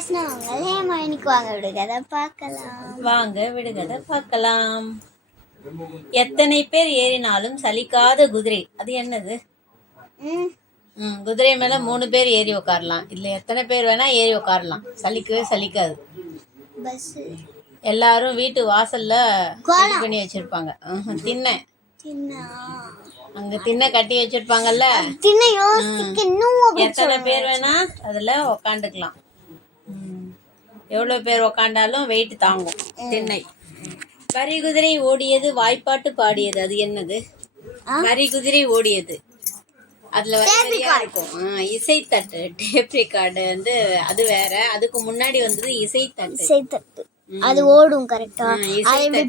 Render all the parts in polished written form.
பேசினவங்களே மணிக்கு வாங்க விடுகதை பார்க்கலாம். வாங்க விடுகதை பார்க்கலாம். எத்தனை பேர் ஏறினாலும் சலிக்காத குதிரை, அது என்னது? குதிரை மேல 3 பேர் ஏறி உட்காரலாம், இல்ல எத்தனை பேர் வேணா ஏறி உட்காரலாம், சலிக்கவே சலிக்காது. பஸ். எல்லாரும் வீட்டு வாசல்ல ரெடி பண்ணி வச்சிருப்பாங்க. திண்ணை அங்க திண்ணை கட்டி வச்சிருப்பாங்கல்ல, எத்தனை பேர் வேணா அதுல உக்காந்துக்கலாம். எவ்வளவு பேர் உக்காண்டாலும் வெயிட் தாங்கும் திண்ணை. வரி குதிரை ஓடியது வாய்ப்பாட்டு பாடியது, அது என்னது? வரி குதிரை ஓடியது, அதுல வரியா இருக்கும். இசைத்தட்டு, டேப் ரெக்கார்டு வந்து அது வேற. அதுக்கு முன்னாடி வந்தது இசைத்தட்டு. அது ஓடும் கரெக்டா.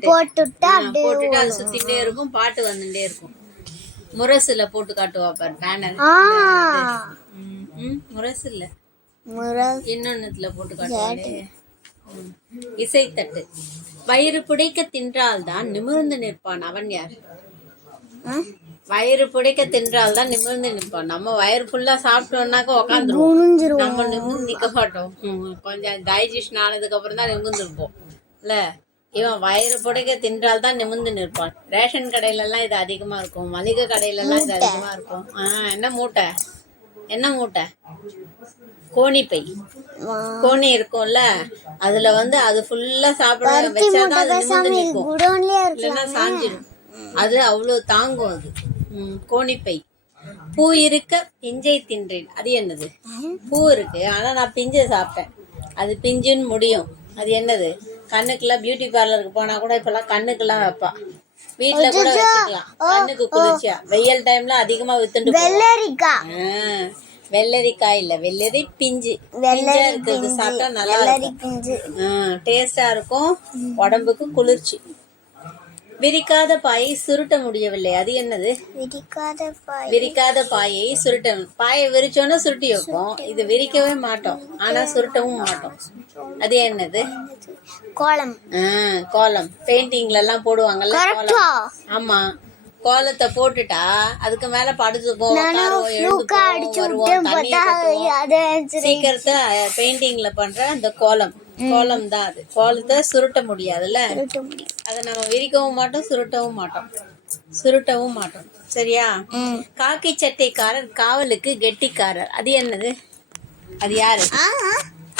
போட்டுட்டு அது சுத்திட்டே இருக்கும், பாட்டு வந்துட்டே இருக்கும். முரசுல போட்டு காட்டுவா பாரு பேனர். முரசு இல்ல, இன்னொன்னுல போட்டு காட்டுவாங்களே, இசைத்தட்டு. வயிறு புடைக்க தின்றால்தான் நிமிர்ந்து நிற்பான், அவன் யார்? வயிறு புடைக்க தின்றால்தான் நிமிர்ந்து நிற்பான். நம்ம வயிறு ஃபுல்லா சாப்பிட்டோம்னாக்க உக்காந்துருவோம், நம்ம நிமிர்ந்து நிக்க மாட்டோம். கொஞ்சம் டைஜஷன் ஆனதுக்கு அப்புறம் தான் நிமிர்ந்துருப்போம் இல்ல. இவன் வயிறு புடைக்க தின்றால்தான் நிமிர்ந்து நிற்பான். ரேஷன் கடையில எல்லாம் இது அதிகமா இருக்கும், மளிகை கடையில எல்லாம் இது அதிகமா இருக்கும். என்ன மூட்டை? என்ன மூட்டை? கோணிப்பை. கோணி இருக்கும்ல, அதுல வந்து அது ஃபுல்லா சாப்பிட வச்சாதான் அது நிமிர்ந்து நிற்கும், இல்லைன்னா சாஞ்சிடும். அது அவ்வளவு தாங்கும் அது. கோணிப்பை. பூ இருக்க பிஞ்சை தின்றேன், அது என்னது? பூ இருக்கு ஆனா நான் பிஞ்சை சாப்பிட்டேன், அது பிஞ்சுன்னு முடியும், அது என்னது? கண்ணுக்கெல்லாம் பியூட்டி பார்லருக்கு போனா கூட இப்பெல்லாம் கண்ணுக்கெல்லாம் வைப்பா, வீட்டுல கூட வச்சுக்கலாம், கண்ணுக்கு குளிர்ச்சியா. வெயில் டைம்ல அதிகமா வித்துட்டு வெள்ளரிக்காய் இல்ல, வெள்ளரி பிஞ்சு. பிஞ்சா இருக்கிறது சாப்பிட்டா நல்லா இருக்கும், டேஸ்டா இருக்கும், உடம்புக்கு குளிர்ச்சி. விரிக்காத பாயை சுருட்ட முடியவில்லை, அது என்னது? விரிக்காத பாயை சுருட்ட. பாயை விரிச்சோன்னா சுருட்டி வைப்போம், இது விரிக்கவே மாட்டோம் ஆனா சுருட்டவும் மாட்டோம், அது என்னது? கோலம். கோலம் பெயிண்டிங்ல எல்லாம் போடுவாங்கல்ல கோலம். ஆமா, கோலத்தை போட்டுட்டா அதுக்கு மேல படுத்து போவோம், சீக்கிரத்தை பெயிண்டிங்ல பண்ற அந்த கோலம். கோலம் தான் அது. கோலத்தை சுருட்ட முடியாதுல்ல, அதை நம்ம விரிக்கவும் மாட்டோம், சுருட்டவும் மாட்டோம். சரியா? காக்கி சட்டைக்காரர் காவலுக்கு கெட்டிக்காரர், அது என்னது? அது யாரு?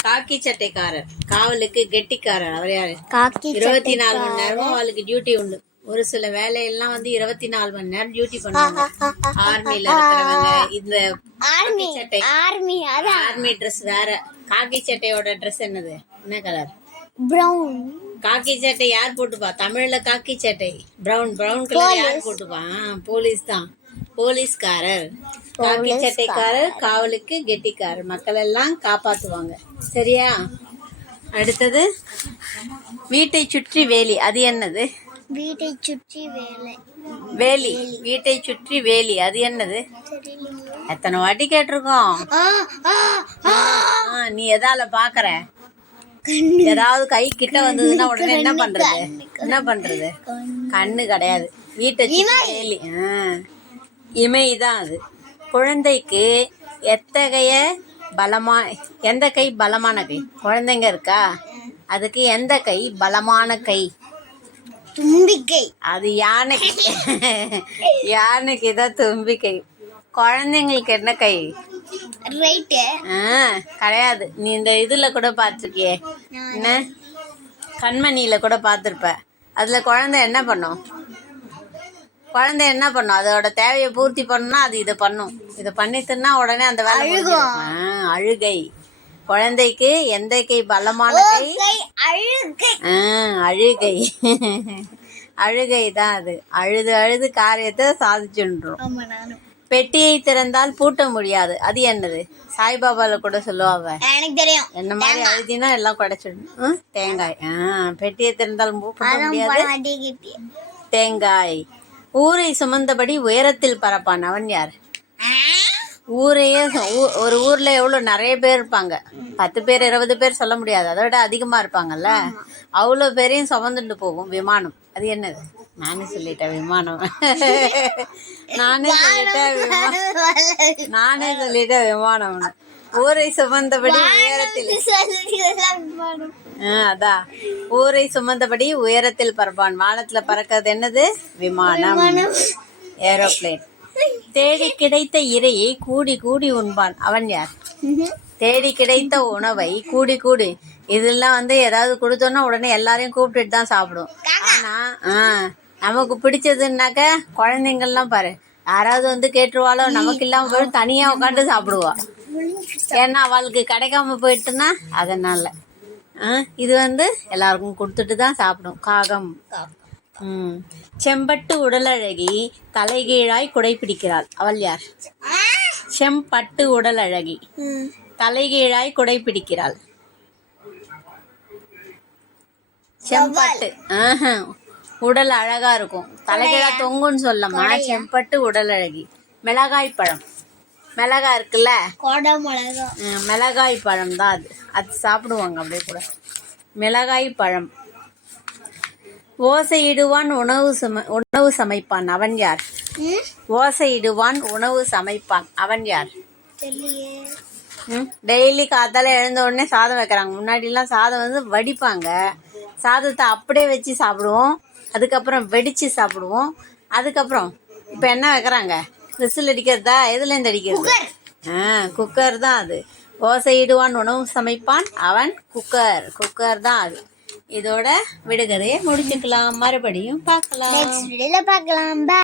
காக்கி சட்டைக்காரர் காவலுக்கு கெட்டிக்காரர், அவர் யாரு? 24 மணி நேரமும் அவளுக்கு டியூட்டி உண்டு. ஒரு சில வேலையெல்லாம் வந்து 24 மணி நேரம் டியூட்டி பண்ணுவாங்க. ஆர்மில இருக்கிறவங்க. இந்த காக்கி சட்டை ஆர்மி ட்ரெஸ் வேற. காக்கி சட்டையோட ட்ரெஸ் என்னது? என்ன கலர்? பிரவுன். காக்கி சட்டை யார் போட்டுப்பா? தமிழ்ல காக்கி சட்டை பிரவுன். பிரவுன் கலர் யார் போட்டுப்பா? போலீஸ் தான், போலீஸ்காரர். காக்கி சட்டைக்காரர் காவலுக்கு கெட்டிக்காரர், மக்கள் எல்லாம் காப்பாத்துவாங்க. சரியா? அடுத்தது வீட்டை சுற்றி வேலி, அது என்னது? வீட்டை சுற்றி வேலி. வீட்டை சுற்றி வேலி, அது என்னது? எத்தனை வாட்டி கேட்டிருக்கோம். நீ எதால பாக்குற? ஏதாவது கை கிட்ட வந்ததுன்னா உடனே என்ன பண்றது? கண்ணு கிடையாது, வீட்டை சுற்றி வேலி. இமைதான் அது. குழந்தைக்கு எந்த கை பலமான கை? குழந்தைங்க இருக்கா, அதுக்கு எந்த கை பலமான கை? தும்பிக்கை. அது யானைக்கு. யானைக்கு தான் தும்பிக்கை. குழந்தைங்களுக்கு என்ன கை? ரைட்டு. கிடையாது. நீ இந்த இதுல கூட பார்த்திருக்கியே, என்ன கண்மணியில கூட பார்த்திருப்ப. அதுல குழந்தை என்ன பண்ணும்? அதோட தேவையை பூர்த்தி பண்ணா அது இதை பண்ணும். இதை பண்ணிட்டுன்னா உடனே அந்த வேலை அழுகை. குழந்தைக்கு எந்த கை பலமான கை? அழுகை. அழுகை தான் அது. அழுது காரியத்தை சாதிச்சுன்றோம். பெட்டியை திறந்தால் பூட்ட முடியாது, அது என்னது? சாய்பாபால கூட சொல்லுவாங்க, எனக்கு தெரியும். என்ன மாதிரி அழுதினா எல்லாம் கிடைச்சிடும். தேங்காய். பெட்டியை திறந்தால் பூட்ட முடியாது, தேங்காய். ஊரை சுமந்தபடி உயரத்தில் பறப்பான், அவன் யார்? ஊரையே ஒரு ஊர்ல எவ்வளவு நிறைய பேர் இருப்பாங்க, 10 பேர் 20 பேர் சொல்ல முடியாது, அதை விட அதிகமா இருப்பாங்கல்ல, அவ்வளவு பேரையும் சுமந்துட்டு போகும் விமானம், அது என்னது? நானே சொல்லிட்டேன் விமானம். நானே சொல்லிட்டேன் விமானம். ஊரை சுமந்தபடி உயரத்தில் அதான் ஊரை சுமந்தபடி உயரத்தில் பறப்பான். வானத்துல பறக்கிறது என்னது? விமானம், ஏரோப்ளேன். தேடி கிடைத்த இரையை கூடி கூடி உண்பான். அவன் யார்? தேடி கிடைத்த உணவை கூடி கூடி, இதெல்லாம் வந்து ஏதாவது கொடுத்தோன்னா உடனே எல்லாரையும் கூப்பிட்டுட்டு தான் சாப்பிடும். ஆனா நமக்கு பிடிச்சதுன்னாக்க குழந்தைங்கள்லாம் பாரு, யாராவது வந்து கேட்டுருவாளோ, நமக்கு இல்லாம போய் தனியா உட்காந்து சாப்பிடுவா. ஏன்னா அவளுக்கு கிடைக்காம போயிட்டுன்னா அதனால. இது வந்து எல்லாருக்கும் கொடுத்துட்டு தான் சாப்பிடும். காகம். செம்பட்டு உடலழகி தலைகீழாய் குடை பிடிக்கிறாள். அவள் யார்? செம்பட்டு உடலழகி தலைகீழாய் குடை பிடிக்கிறாள். செம்பட்டு உடல் அழகா இருக்கும், தலைகீழா தொங்குன்னு சொல்லமா. செம்பட்டு உடல் அழகி. மிளகாய் பழம். மிளகாய் இருக்குல்ல, மிளகாய் பழம் தான் அது. அது சாப்பிடுவாங்க அப்படியே கூட. மிளகாய் பழம். ஓசையிடுவான் உணவு சமைப்பான். அவன் யார்? ஓசையிடுவான் உணவு சமைப்பான். அவன் யார்? டெய்லி காத்தால எழுந்த உடனே சாதம் வைக்கிறாங்க. முன்னாடிலாம் சாதம் வந்து வடிப்பாங்க. சாதத்தை அப்படியே வச்சு சாப்பிடுவோம், அதுக்கப்புறம் வெடிச்சு சாப்பிடுவோம். அதுக்கப்புறம் இப்போ என்ன வைக்கிறாங்க? விசில் அடிக்கிறதா? எதுலேருந்து அடிக்கிறது? குக்கர் தான் அது. ஓசையிடுவான் உணவு சமைப்பான். அவன் குக்கர் தான் அது. இதோட விடுகதையை முடிச்சுக்கலாம். மறுபடியும் பார்க்கலாம்.